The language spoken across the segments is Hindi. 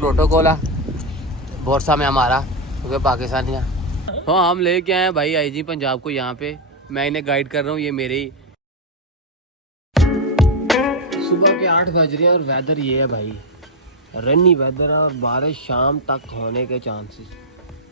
प्रोटोकॉल है बोरसा में हमारा, क्योंकि पाकिस्तानियाँ। हाँ, हम लेके आए हैं भाई आईजी पंजाब को यहाँ पे। मैं इन्हें गाइड कर रहा हूँ। ये मेरे ही सुबह के 8 बज रहे हैं और वेदर ये है भाई, रेनी वेदर है और बारिश शाम तक होने के चांसेस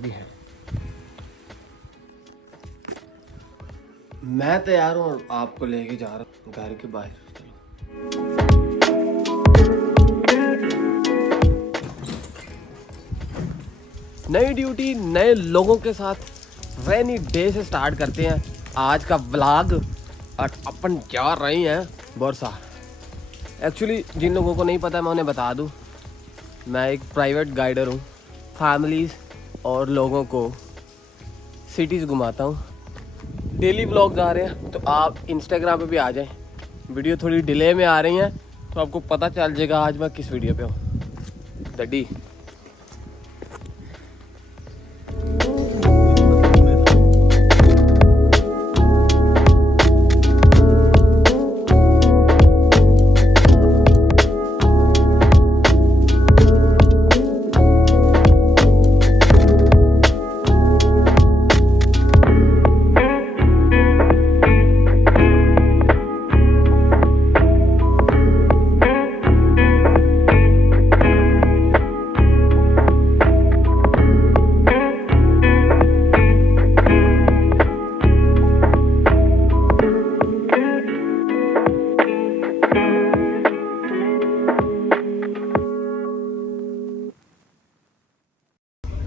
भी हैं। मैं तैयार हूँ और आपको लेके जा रहा हूँ घर के बाहर। चलो नई ड्यूटी नए लोगों के साथ रेनी डे से स्टार्ट करते हैं आज का व्लॉग। और अपन जा रहे हैं बोरसा। एक्चुअली जिन लोगों को नहीं पता मैं उन्हें बता दूं, मैं एक प्राइवेट गाइडर हूं। फैमिलीज़ और लोगों को सिटीज़ घुमाता हूं। डेली व्लॉग्स आ रहे हैं तो आप इंस्टाग्राम पे भी आ जाएं। वीडियो थोड़ी डिले में आ रही हैं तो आपको पता चल जाएगा आज मैं किस वीडियो पे हूँ। दड्डी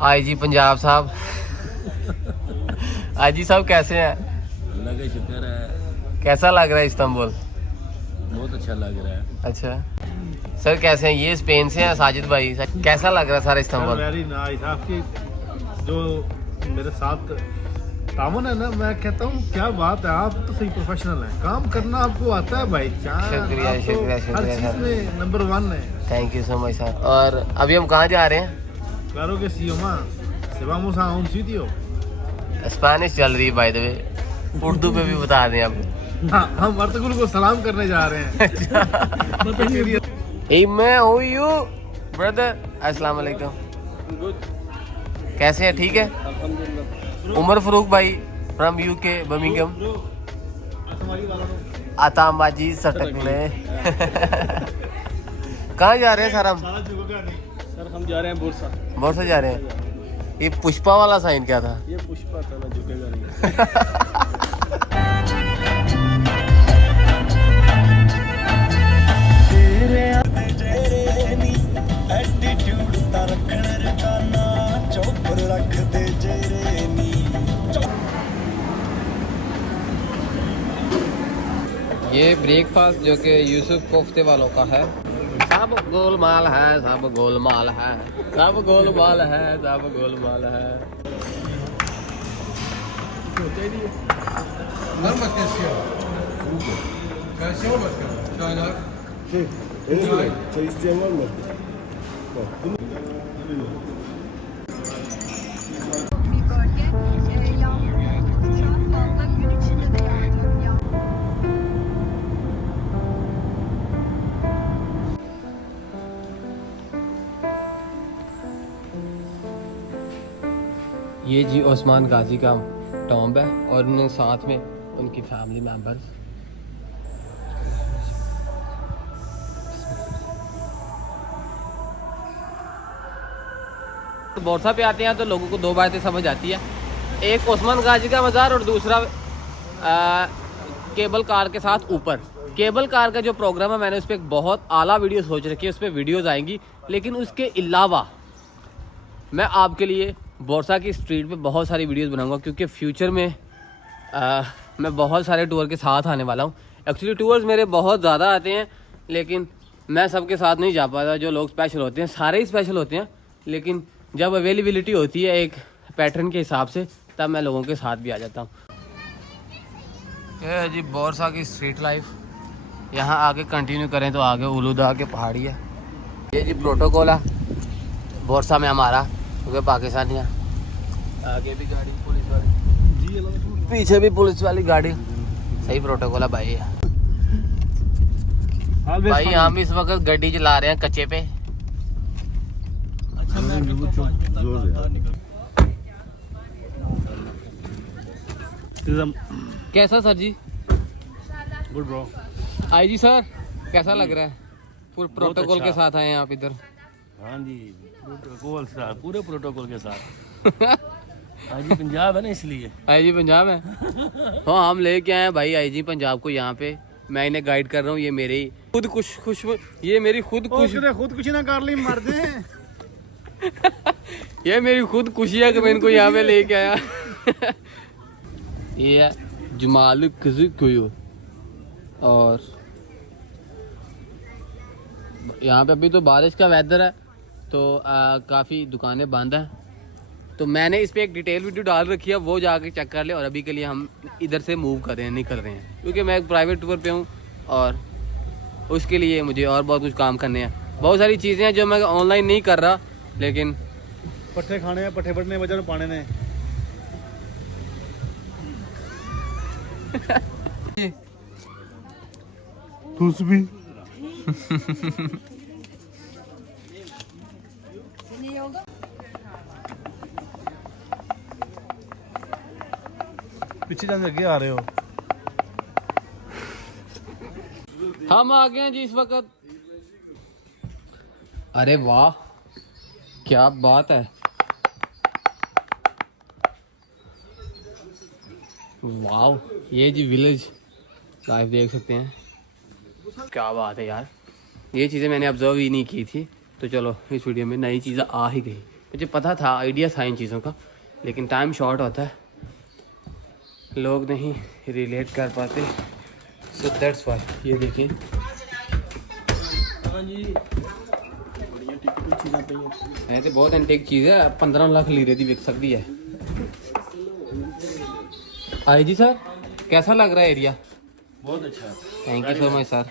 आईजी पंजाब साहब। आईजी साहब कैसे हैं? अल्लाह का शुक्र है। कैसा लग रहा है इस्तांबुल? बहुत अच्छा लग रहा है। अच्छा सर, कैसे हैं? ये स्पेन से हैं साजिद भाई। कैसा लग रहा है सारा इस्तांबुल? Very nice. आपकी जो मेरे साथ तामन है ना, मैं कहता हूँ क्या बात है, आप तो सही प्रोफेशनल हैं। काम करना आपको आता है भाई। शुक्रिया आप तो शुक्रिया हर शुक्रिया चीज सर, में नंबर 1 है। Thank you so much sir. और अभी हम कहाँ जा रहे हैं? Claro que sí, Omar. Se vamos a un sitio. Spanish चल रही है बाय द वे, उर्दू पे भी बता दें अब। हाँ, हम अर्तुगरुल को सलाम करने जा रहे हैं। Hey man, how are you brother? अस्सलाम वालेकुम। कैसे हैं? ठीक है। उमर फरूक भाई फ्रॉम यूके बर्मिंघम। आतामाजी सटकने। कहाँ जा रहे हैं सर हम? सर हम जा रहे हैं बोरसा। बोरसा जा रहे हैं। ये पुष्पा वाला साइन क्या था? ये पुष्पा था ना, झुकेगा नहीं। ये ब्रेकफास्ट जो कि यूसुफ कोफ्ते वालों का है। सब गोलमाल है, सब गोलमाल है, सब गोलमाल है, सब गोलमाल है। bir bölge. Yağmur çok fazla gün içinde de yağıyor. ये जी ओस्मान गाजी का टॉम्ब है और उन्हें साथ में उनकी फैमिली मेम्बर्स। बोरसा पे आते हैं तो लोगों को दो बातें समझ आती है, एक ओस्मान गाजी का मज़ार और दूसरा केबल कार के साथ ऊपर। केबल कार का जो प्रोग्राम है मैंने उस पर एक बहुत आला वीडियो सोच रखी है, उस पर वीडियोज़ आएंगी। लेकिन उसके अलावा मैं आपके लिए बोरसा की स्ट्रीट पे बहुत सारी वीडियोस बनाऊंगा, क्योंकि फ्यूचर में मैं बहुत सारे टूर के साथ आने वाला हूँ। एक्चुअली टूर्स मेरे बहुत ज़्यादा आते हैं लेकिन मैं सबके साथ नहीं जा पाता। जो लोग स्पेशल होते हैं सारे ही स्पेशल होते हैं, लेकिन जब अवेलेबिलिटी होती है एक पैटर्न के हिसाब से तब मैं लोगों के साथ भी आ जाता हूँ। ये है जी बोरसा की स्ट्रीट लाइफ। यहाँ आगे कंटिन्यू करें तो आगे उलूदा के पहाड़ी है। ये जी प्रोटोकॉल है बोरसा में हमारा, क्योंकि पाकिस्तानियाँ। आगे भी गाड़ी पुलिस वाली, पीछे भी पुलिस वाली गाड़ी। सही प्रोटोकॉल है भाई। भाई हम इस वक्त गाड़ी चला रहे हैं कच्चे पे। bu çok zor ya. कैसा सर जी? Good bro. आई जी सर, कैसा लग रहा है? पूरे प्रोटोकॉल के साथ आए हैं आप इधर। हाँ जी, प्रोटोकॉल साथ, पूरे प्रोटोकॉल के साथ। हाँ जी, पंजाब है ना इसलिए। आई जी पंजाब है। हाँ हम लेके आए हैं भाई आई जी पंजाब को यहाँ पे। मैं इन्हें गाइड कर रहा हूँ। ये मेरी खुद खुश ये मेरी खुद खुदकुशी ना कर ली मर दे। ये मेरी खुद खुशी है कि मैं इनको यहाँ पे लेके आया। ये है जमाल कज़ुकोयो और यहाँ पे अभी तो बारिश का वेदर है तो काफ़ी दुकानें बंद हैं। तो मैंने इस पे एक डिटेल वीडियो डाल रखी है, वो जाके चेक कर ले। और अभी के लिए हम इधर से मूव कर रहे हैं, निकल रहे हैं, क्योंकि मैं एक प्राइवेट टूर पे हूँ और उसके लिए मुझे और बहुत कुछ काम करने हैं। बहुत सारी चीज़ें हैं जो मैं ऑनलाइन नहीं कर रहा, लेकिन पट्ठे खाने हैं, पट्ठे बढ़ने वजह पाने ने। तुस भी पीछे जाने लगे आ रहे हो। हम आ गए हैं जी इस वक्त। अरे वाह क्या बात है, वाह ये जी विलेज लाइफ देख सकते हैं। क्या बात है यार, ये चीज़ें मैंने ऑब्जर्व ही नहीं की थी। तो चलो इस वीडियो में नई चीज़ें आ ही गई। मुझे पता था, आइडिया था इन चीज़ों का, लेकिन टाइम शॉर्ट होता है, लोग नहीं रिलेट कर पाते। So that's why. ये देखिए है तो बहुत एंटीक चीज़ है, 15 लाख लीरे दी बिक सकती है। आई जी सर कैसा लग रहा है एरिया? बहुत अच्छा। Thank you so much sir.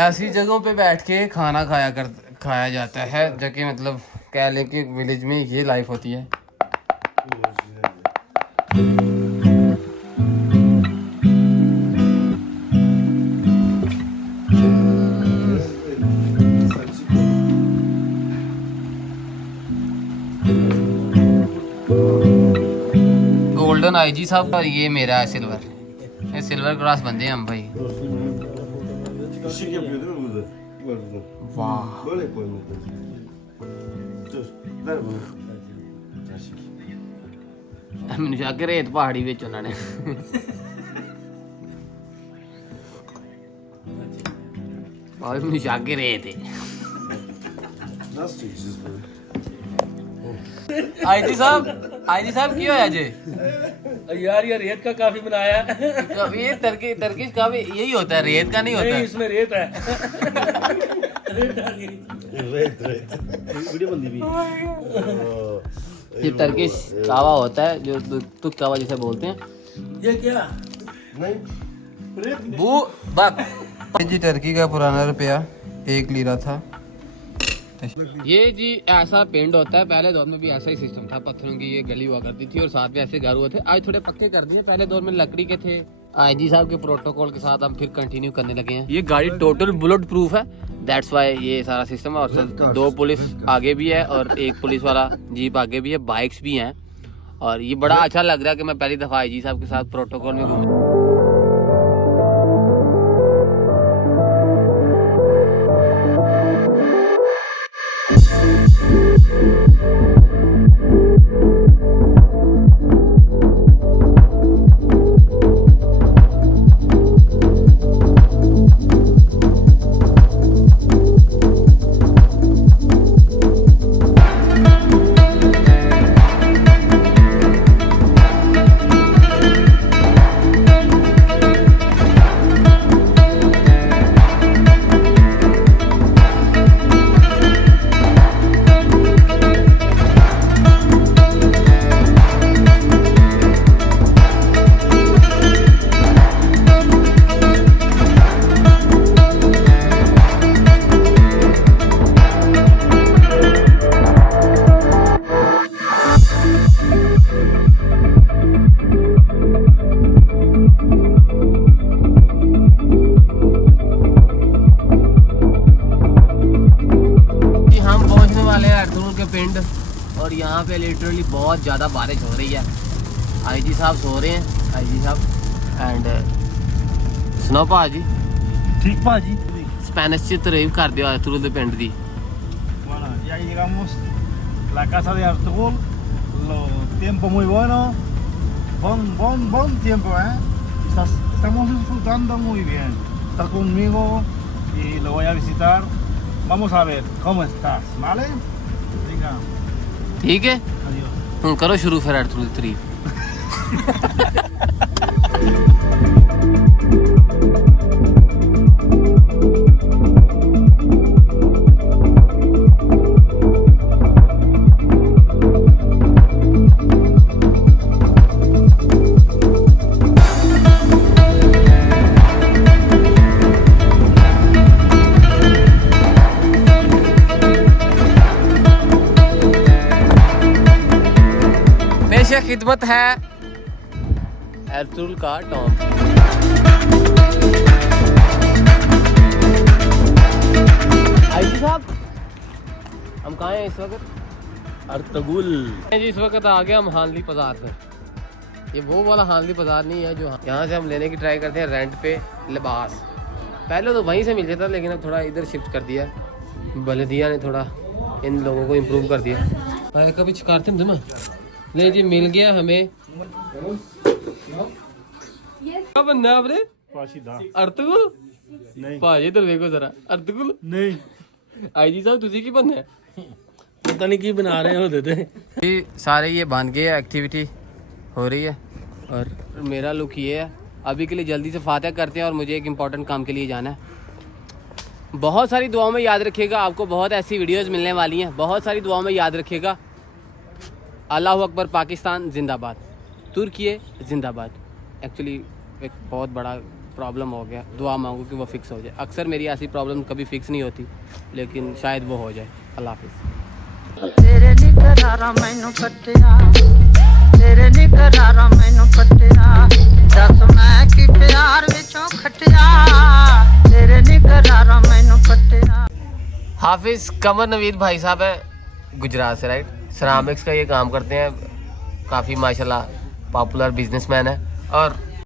ऐसी जगहों पे बैठ के खाना खाया जाता है, जो कि मतलब कह लें कि विलेज में ये लाइफ होती है। गोल्डन आईजी साहब और ये मेरा है सिल्वर। ये सिल्वर क्रॉस बंदे हैं हम भाई। Işık yapıyor değil mi burada? Var burada. वाह Böyle koymak lazım. Dur, ver bunu. ਮੈਨੂੰ ਜਾ ਕੇ ਰੇਤ ਪਹਾੜੀ ਵਿੱਚ ਉਹਨਾਂ ਨੇ ਭਾਈ ਮੈਨੂੰ ਜਾ ਕੇ ਰੇਤ Nasıl çekeceğiz böyle? आईजी साहब की होया जे यार ये रेत का काफी बनाया है। ये टर्किश का भी यही होता है, रेत का नहीं होता नहीं, है। इसमें रेत है। Red. वीडियो बनती भी। ये टर्किश कावा होता है, जो तुक कावा जिसे बोलते हैं। ये क्या? नहीं. वो बात जी टर्की का पुराना रुपया 1 लीरा था। ये जी ऐसा पेंट होता है, पहले दौर में भी ऐसा ही सिस्टम था, पत्थरों की ये गली हुआ करती थी और साथ में ऐसे घर हुए थे। आज थोड़े पक्के कर दिए, पहले दौर में लकड़ी के थे। आईजी साहब के प्रोटोकॉल के साथ हम फिर कंटिन्यू करने लगे हैं। ये गाड़ी टोटल बुलेट प्रूफ है, दैट्स वाई ये सारा सिस्टम है। और 2 पुलिस आगे भी है और 1 पुलिस वाला जीप आगे भी है, बाइक्स भी हैं। और ये बड़ा अच्छा लग रहा है कि मैं पहली दफ़ा आईजी साहब के साथ प्रोटोकॉल में घूमूं। और यहाँ पे लिटरली बहुत ज़्यादा बारिश हो रही है। आईजी साहब सो रहे हैं, आईजी साहब एंड सुनो भाजी ठीक भाजी स्पेनिश च तारीफ कर दियो अरतुगरुल दे पिंड दी। Bueno, ya llegamos a la casa de Artugul. Tiempo muy bueno. Bon tiempo, ¿eh? Estamos disfrutando muy bien. Está conmigo y lo voy a visitar. Vamos a ver cómo estás, ¿vale? Venga, ठीक है adiós. ਹੁਣ ਕਰੋ ਸ਼ੁਰੂ ਫਿਰ ਅਰਤੁਗरुल ਦੀ ਤਾਰੀਫ। पेश खिदमत है अरतुगरुल का टॉम। आईजी साहब हम कहाँ हैं इस वक्त? अर्तुगरुल जी इस वक्त आ गया हम हानली बाजार में। ये वो वाला हानली बाजार नहीं है जो यहाँ से हम लेने की ट्राई करते हैं रेंट पे लिबास। पहले तो वहीं से मिल जाता लेकिन अब थोड़ा इधर शिफ्ट कर दिया, बल्दिया ने थोड़ा इन लोगों को इम्प्रूव कर दिया। अरे कभी शिकारते हम तुम्हें ले जी मिल गया हमें। क्या बनना है आपने? Pachida. अरतुगरुल नहीं भाजी इधर देखो जरा अरतुगरुल। नहीं आईजी साहब तुझे की बनना है? पता नहीं की बना रहे होते थे। ये सारे ये बांध गए, एक्टिविटी हो रही है और मेरा लुक ये है। अभी के लिए जल्दी से फातिहा करते हैं और मुझे एक इम्पॉर्टेंट काम के लिए जाना है। बहुत सारी दुआओं में याद रखिएगा, आपको बहुत ऐसी वीडियोस मिलने वाली हैं, बहुत सारी दुआओं में याद रखिएगा। अल्लाह अकबर, पाकिस्तान जिंदाबाद, तुर्की जिंदाबाद। एक्चुअली एक बहुत बड़ा प्रॉब्लम हो गया, दुआ मांगो कि वो फिक्स हो जाए। अक्सर मेरी ऐसी प्रॉब्लम कभी फिक्स नहीं होती लेकिन शायद वो हो जाए। अल्लाह हाफिज़। तेरे निकरारा मैनू पट्टिया, तेरे निकरारा मैनू पट्टिया, दस मैं की प्यार विचों खटिया, तेरे निकरारा मैनू पट्टिया। हाफिज़ कमर नवीद भाई साहब हैं गुजरात से, राइट। सिरामिक्स का ये काम करते हैं, काफ़ी माशाल्लाह पॉपुलर बिजनेसमैन है और